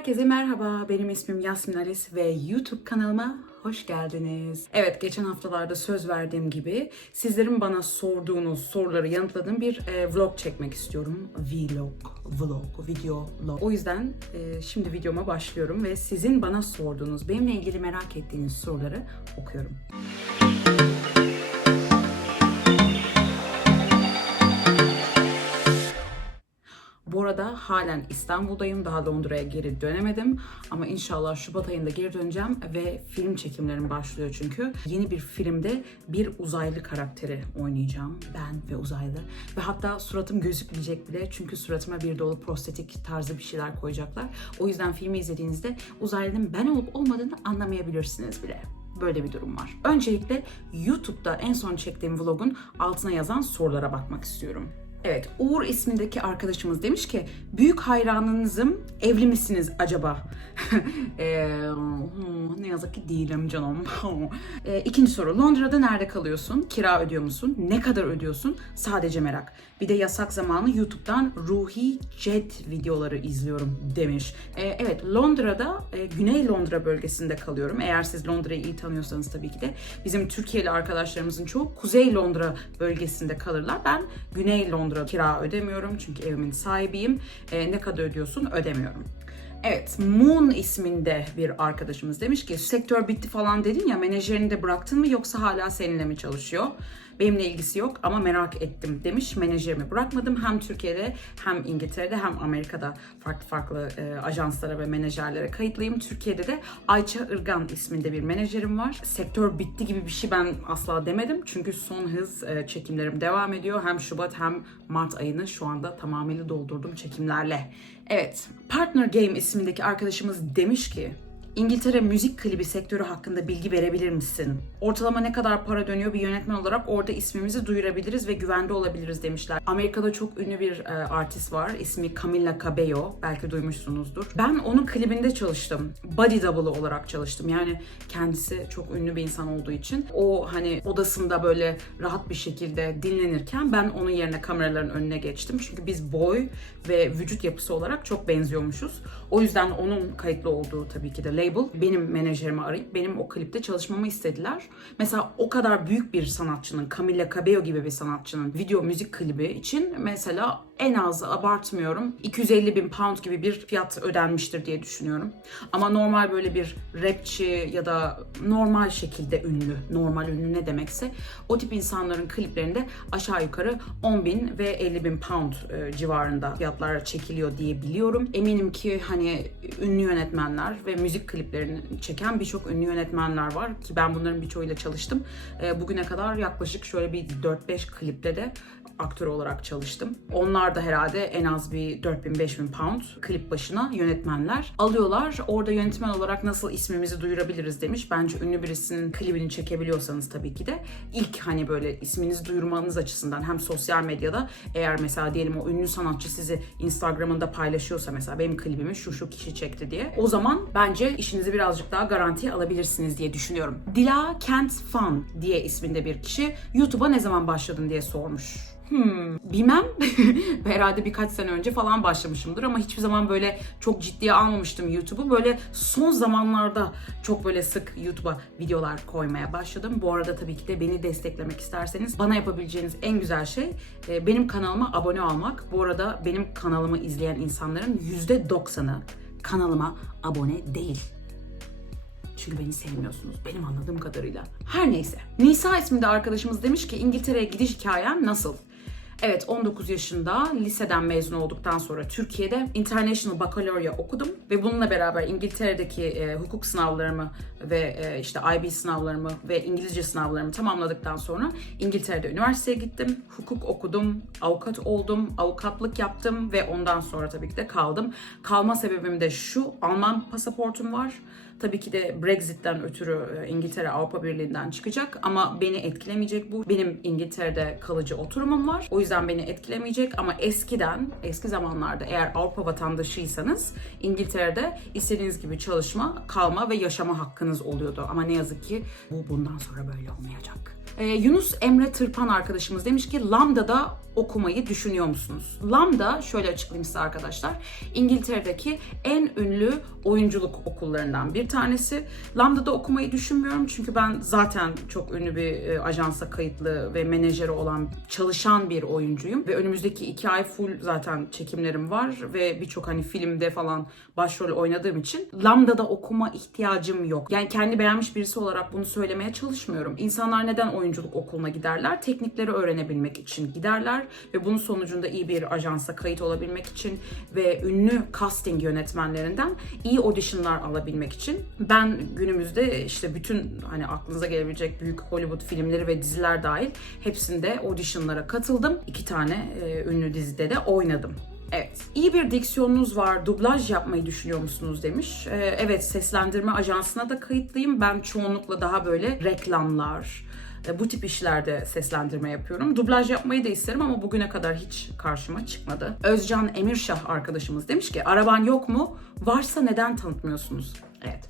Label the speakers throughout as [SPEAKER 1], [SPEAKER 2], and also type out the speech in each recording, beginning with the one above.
[SPEAKER 1] Herkese merhaba, benim ismim Yasmin Alice ve YouTube kanalıma hoş geldiniz. Evet, geçen haftalarda söz verdiğim gibi sizlerin bana sorduğunuz soruları yanıtladığım bir e, vlog çekmek istiyorum. Vlog, vlog, video, vlog. O yüzden e, şimdi videoma başlıyorum ve sizin bana sorduğunuz, benimle ilgili merak ettiğiniz soruları okuyorum. Bu arada halen İstanbul'dayım. Daha Londra'ya geri dönemedim. Ama inşallah Şubat ayında geri döneceğim ve film çekimlerim başlıyor çünkü. Yeni bir filmde bir uzaylı karakteri oynayacağım. Ben ve uzaylı. Ve hatta suratım gözükmeyecek bile. Çünkü suratıma bir dolu prostetik tarzı bir şeyler koyacaklar. O yüzden filmi izlediğinizde uzaylının ben olup olmadığını anlamayabilirsiniz bile. Böyle bir durum var. Öncelikle YouTube'da en son çektiğim vlogun altına yazan sorulara bakmak istiyorum. Evet, Uğur ismindeki arkadaşımız demiş ki büyük hayranınızım, evli misiniz acaba? Hmm, ne yazık ki değilim canım. Eee, İkinci soru, Londra'da nerede kalıyorsun? Kira ödüyor musun? Ne kadar ödüyorsun? Sadece merak. Bir de yasak zamanı YouTube'dan Ruhi Jet videoları izliyorum demiş. Evet, Londra'da, e, Güney Londra bölgesinde kalıyorum. Eğer siz Londra'yı iyi tanıyorsanız tabii ki de. Bizim Türkiye'li arkadaşlarımızın çoğu Kuzey Londra bölgesinde kalırlar. Ben Güney Londra kira ödemiyorum çünkü evimin sahibiyim. E, ne kadar ödüyorsun ödemiyorum. Evet, Moon isminde bir arkadaşımız demiş ki sektör bitti falan dedin ya menajerini de bıraktın mı yoksa hala seninle mi çalışıyor? Benimle ilgisi yok ama merak ettim demiş. Menajerimi bırakmadım. Hem Türkiye'de hem İngiltere'de hem Amerika'da farklı farklı e, ajanslara ve menajerlere kayıtlıyım. Türkiye'de de Ayça Irgan isminde bir menajerim var. Sektör bitti gibi bir şey ben asla demedim. Çünkü son hız e, çekimlerim devam ediyor. Hem Şubat hem Mart ayını şu anda tamamıyla doldurdum çekimlerle. Evet, Partner Game ismindeki arkadaşımız demiş ki İngiltere müzik klibi sektörü hakkında bilgi verebilir misin? Ortalama ne kadar para dönüyor bir yönetmen olarak orada ismimizi duyurabiliriz ve güvende olabiliriz demişler. Amerika'da çok ünlü bir e, artist var. İsmi Camila Cabello. Belki duymuşsunuzdur. Ben onun klibinde çalıştım. Body double olarak çalıştım. Yani kendisi çok ünlü bir insan olduğu için o hani odasında böyle rahat bir şekilde dinlenirken ben onun yerine kameraların önüne geçtim. Çünkü biz boy ve vücut yapısı olarak çok benziyormuşuz. O yüzden onun kayıtlı olduğu tabii ki de label benim menajerimi arayıp benim o klipte çalışmamı istediler. Mesela o kadar büyük bir sanatçının, Camila Cabello gibi bir sanatçının video müzik klibi için mesela en az abartmıyorum 250 bin pound gibi bir fiyat ödenmiştir diye düşünüyorum. Ama normal böyle bir rapçi ya da normal şekilde ünlü, normal ünlü ne demekse o tip insanların kliplerinde aşağı yukarı 10 bin ve 50 bin pound e, civarında fiyatlar çekiliyor diye biliyorum. Eminim ki hani ünlü yönetmenler ve müzik kliplerini çeken birçok ünlü yönetmenler var ki ben bunların birçoğuyla çalıştım. E, bugüne kadar yaklaşık şöyle bir 4-5 klipte de aktör olarak çalıştım. Onlar da herhalde en az bir 4000-5000 pound klip başına yönetmenler alıyorlar. Orada yönetmen olarak nasıl ismimizi duyurabiliriz demiş. Bence ünlü birisinin klibini çekebiliyorsanız tabii ki de ilk hani böyle isminizi duyurmanız açısından hem sosyal medyada eğer mesela diyelim o ünlü sanatçı sizi Instagram'ında paylaşıyorsa mesela benim klibimi şu şu kişi çekti diye o zaman bence işinizi birazcık daha garantiye alabilirsiniz diye düşünüyorum. Dila Kent Fun diye isminde bir kişi YouTube'a ne zaman başladın diye sormuş. Hmm, bilmem. Herhalde birkaç sene önce falan başlamışımdır ama hiçbir zaman böyle çok ciddiye almamıştım YouTube'u. Böyle son zamanlarda çok böyle sık YouTube'a videolar koymaya başladım. Bu arada tabii ki de beni desteklemek isterseniz bana yapabileceğiniz en güzel şey e, benim kanalıma abone olmak. Bu arada benim kanalımı izleyen insanların %90'ı kanalıma abone değil. Çünkü beni sevmiyorsunuz benim anladığım kadarıyla. Her neyse. Nisa isminde arkadaşımız demiş ki İngiltere'ye gidiş hikayen nasıl? Evet 19 yaşında liseden mezun olduktan sonra Türkiye'de International Baccalaureate okudum ve bununla beraber İngiltere'deki e, hukuk sınavlarımı ve e, işte IB sınavlarımı ve İngilizce sınavlarımı tamamladıktan sonra İngiltere'de üniversiteye gittim. Hukuk okudum, avukat oldum, avukatlık yaptım ve ondan sonra tabii ki de kaldım. Kalma sebebim de şu, Alman pasaportum var. Tabii ki de Brexit'ten ötürü e, İngiltere Avrupa Birliği'nden çıkacak ama beni etkilemeyecek bu. Benim İngiltere'de kalıcı oturumum var. O yüzden beni etkilemeyecek ama eskiden, eski zamanlarda eğer Avrupa vatandaşıysanız İngiltere'de istediğiniz gibi çalışma, kalma ve yaşama hakkınız oluyordu. Ama ne yazık ki bu bundan sonra böyle olmayacak. Ee, Yunus Emre Tırpan arkadaşımız demiş ki Lambda'da okumayı düşünüyor musunuz? Lambda şöyle açıklayayım size arkadaşlar. İngiltere'deki en ünlü oyunculuk okullarından bir tanesi. Lambda'da okumayı düşünmüyorum çünkü ben zaten çok ünlü bir e, ajansa kayıtlı ve menajeri olan çalışan bir oyuncuyum ve önümüzdeki iki ay full zaten çekimlerim var ve birçok hani filmde falan başrol oynadığım için Lambda'da okuma ihtiyacım yok. Yani kendi beğenmiş birisi olarak bunu söylemeye çalışmıyorum. İnsanlar neden oyunculuk okuluna giderler? Teknikleri öğrenebilmek için giderler ve bunun sonucunda iyi bir ajansa kayıt olabilmek için ve ünlü casting yönetmenlerinden iyi auditionlar alabilmek için. Ben günümüzde işte bütün hani aklınıza gelebilecek büyük Hollywood filmleri ve diziler dahil hepsinde auditionlara katıldım. İki tane e, ünlü dizide de oynadım. Evet. İyi bir diksiyonunuz var. Dublaj yapmayı düşünüyor musunuz demiş. Ee, evet seslendirme ajansına da kayıtlıyım. Ben çoğunlukla daha böyle reklamlar, bu tip işlerde seslendirme yapıyorum. Dublaj yapmayı da isterim ama bugüne kadar hiç karşıma çıkmadı. Özcan Emirşah arkadaşımız demiş ki araban yok mu? Varsa neden tanıtmıyorsunuz? Evet.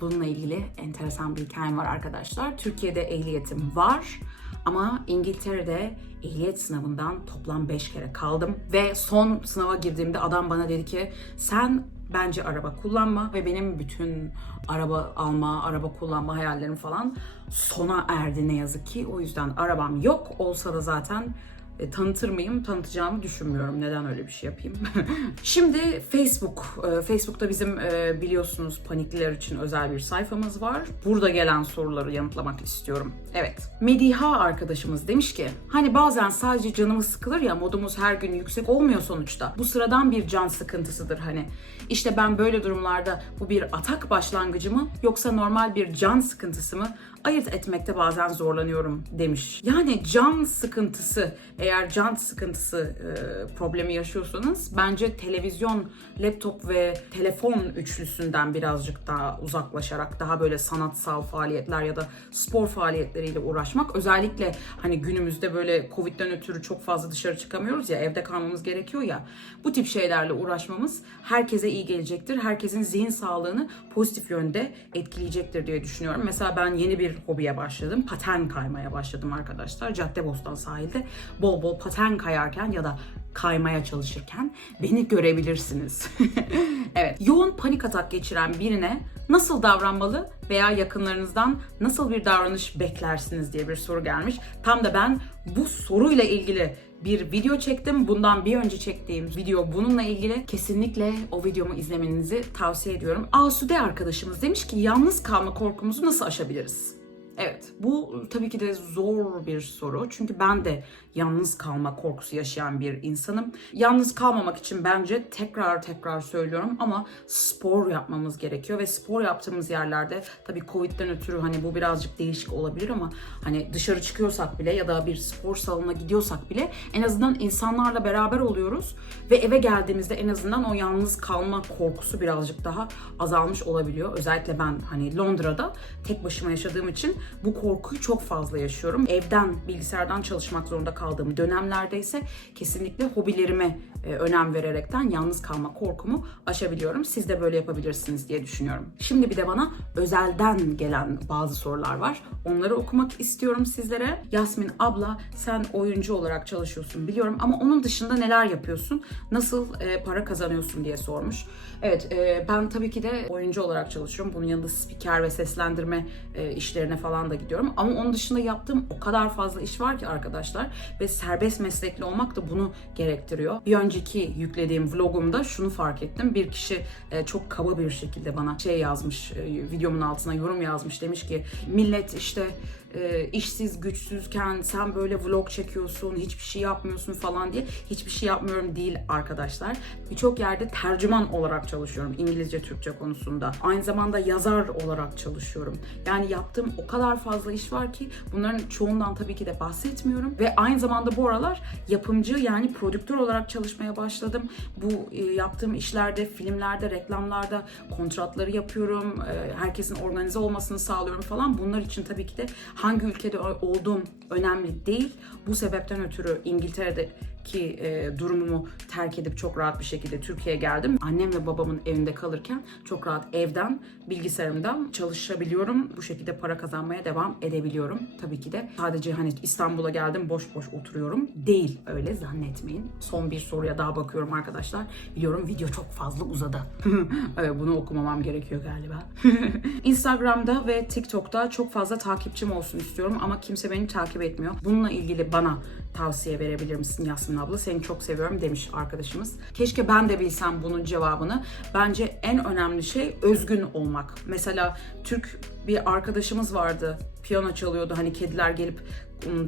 [SPEAKER 1] Bununla ilgili enteresan bir hikayem var arkadaşlar. Türkiye'de ehliyetim var ama İngiltere'de ehliyet sınavından toplam 5 kere kaldım ve son sınava girdiğimde adam bana dedi ki sen bence araba kullanma ve benim bütün araba alma, araba kullanma hayallerim falan sona erdi ne yazık ki. O yüzden arabam yok. Olsa da zaten e, tanıtır mıyım? Tanıtacağımı düşünmüyorum. Neden öyle bir şey yapayım? Şimdi Facebook. E, Facebook'ta bizim e, biliyorsunuz panikliler için özel bir sayfamız var. Burada gelen soruları yanıtlamak istiyorum. Evet. Mediha arkadaşımız demiş ki hani bazen sadece canımız sıkılır ya modumuz her gün yüksek olmuyor sonuçta. Bu sıradan bir can sıkıntısıdır hani. İşte ben böyle durumlarda bu bir atak başlangıcı mı yoksa normal bir can sıkıntısı mı? ayırt etmekte bazen zorlanıyorum demiş. Yani can sıkıntısı, eğer can sıkıntısı e, problemi yaşıyorsanız bence televizyon, laptop ve telefon üçlüsünden birazcık daha uzaklaşarak daha böyle sanatsal faaliyetler ya da spor faaliyetleriyle uğraşmak özellikle hani günümüzde böyle Covid'den ötürü çok fazla dışarı çıkamıyoruz ya evde kalmamız gerekiyor ya bu tip şeylerle uğraşmamız herkese iyi gelecektir. Herkesin zihin sağlığını pozitif yönde etkileyecektir diye düşünüyorum. Mesela ben yeni bir hobiye başladım. Paten kaymaya başladım arkadaşlar. Caddebostan sahilde bol bol paten kayarken ya da kaymaya çalışırken beni görebilirsiniz. evet. Yoğun panik atak geçiren birine nasıl davranmalı veya yakınlarınızdan nasıl bir davranış beklersiniz diye bir soru gelmiş. Tam da ben bu soruyla ilgili bir video çektim. Bundan bir önce çektiğim video bununla ilgili. Kesinlikle o videomu izlemenizi tavsiye ediyorum. Asude arkadaşımız demiş ki yalnız kalma korkumuzu nasıl aşabiliriz? Evet, bu tabii ki de zor bir soru. Çünkü ben de yalnız kalma korkusu yaşayan bir insanım. Yalnız kalmamak için bence tekrar tekrar söylüyorum ama spor yapmamız gerekiyor ve spor yaptığımız yerlerde tabii Covid'den ötürü hani bu birazcık değişik olabilir ama hani dışarı çıkıyorsak bile ya da bir spor salonuna gidiyorsak bile en azından insanlarla beraber oluyoruz ve eve geldiğimizde en azından o yalnız kalma korkusu birazcık daha azalmış olabiliyor. Özellikle ben hani Londra'da tek başıma yaşadığım için bu korkuyu çok fazla yaşıyorum. Evden, bilgisayardan çalışmak zorunda kaldığım dönemlerde ise kesinlikle hobilerime önem vererekten yalnız kalma korkumu aşabiliyorum. Siz de böyle yapabilirsiniz diye düşünüyorum. Şimdi bir de bana özelden gelen bazı sorular var. Onları okumak istiyorum sizlere. Yasmin abla sen oyuncu olarak çalışıyorsun biliyorum ama onun dışında neler yapıyorsun? Nasıl e, para kazanıyorsun diye sormuş. Evet e, ben tabii ki de oyuncu olarak çalışıyorum. Bunun yanında spiker ve seslendirme e, işlerine falan da gidiyorum. Ama onun dışında yaptığım o kadar fazla iş var ki arkadaşlar ve serbest meslekli olmak da bunu gerektiriyor. Bir önceki yüklediğim vlogumda şunu fark ettim. Bir kişi e, çok kaba bir şekilde bana şey yazmış, e, videomun altına yorum yazmış. Demiş ki millet işte e, işsiz güçsüzken sen böyle vlog çekiyorsun, hiçbir şey yapmıyorsun falan diye. Hiçbir şey yapmıyorum değil arkadaşlar. Birçok yerde tercüman olarak çalışıyorum İngilizce Türkçe konusunda. Aynı zamanda yazar olarak çalışıyorum. Yani yaptığım o kadar fazla iş var ki bunların çoğundan tabii ki de bahsetmiyorum. Ve aynı zamanda bu aralar yapımcı yani prodüktör olarak çalışmaya başladım. Bu e, yaptığım işlerde, filmlerde, reklamlarda kontratları yapıyorum. E, herkesin organize olmasını sağlıyorum falan. Bunlar için tabii ki de hangi ülkede olduğum önemli değil. Bu sebepten ötürü İngiltere'de ki e, durumumu terk edip çok rahat bir şekilde Türkiye'ye geldim. Annem ve babamın evinde kalırken çok rahat evden, bilgisayarımdan çalışabiliyorum. Bu şekilde para kazanmaya devam edebiliyorum. Tabii ki de sadece hani İstanbul'a geldim boş boş oturuyorum. Değil öyle zannetmeyin. Son bir soruya daha bakıyorum arkadaşlar. Biliyorum video çok fazla uzadı. evet bunu okumamam gerekiyor galiba. Instagram'da ve TikTok'ta çok fazla takipçim olsun istiyorum ama kimse beni takip etmiyor. Bununla ilgili bana tavsiye verebilir misin Yasmin abla? Seni çok seviyorum demiş arkadaşımız. Keşke ben de bilsem bunun cevabını. Bence en önemli şey özgün olmak. Mesela Türk bir arkadaşımız vardı. Piyano çalıyordu. Hani kediler gelip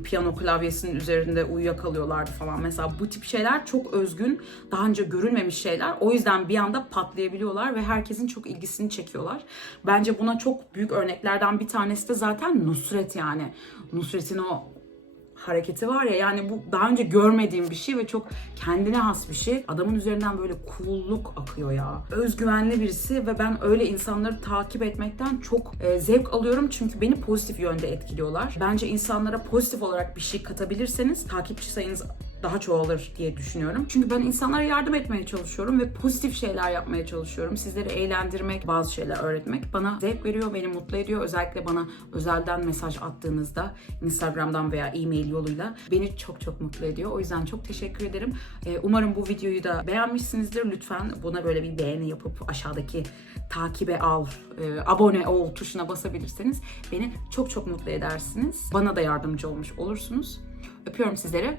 [SPEAKER 1] piyano klavyesinin üzerinde uyuyakalıyorlardı falan. Mesela bu tip şeyler çok özgün, daha önce görülmemiş şeyler. O yüzden bir anda patlayabiliyorlar ve herkesin çok ilgisini çekiyorlar. Bence buna çok büyük örneklerden bir tanesi de zaten Nusret yani. Nusret'in o hareketi var ya yani bu daha önce görmediğim bir şey ve çok kendine has bir şey. Adamın üzerinden böyle cool'luk akıyor ya. Özgüvenli birisi ve ben öyle insanları takip etmekten çok e, zevk alıyorum çünkü beni pozitif yönde etkiliyorlar. Bence insanlara pozitif olarak bir şey katabilirseniz takipçi sayınız daha çoğalır diye düşünüyorum. Çünkü ben insanlara yardım etmeye çalışıyorum ve pozitif şeyler yapmaya çalışıyorum. Sizleri eğlendirmek, bazı şeyler öğretmek bana zevk veriyor, beni mutlu ediyor. Özellikle bana özelden mesaj attığınızda Instagram'dan veya e-mail yoluyla beni çok çok mutlu ediyor. O yüzden çok teşekkür ederim. Ee, umarım bu videoyu da beğenmişsinizdir. Lütfen buna böyle bir beğeni yapıp aşağıdaki takibe al, e, abone ol tuşuna basabilirseniz beni çok çok mutlu edersiniz. Bana da yardımcı olmuş olursunuz. Öpüyorum sizleri.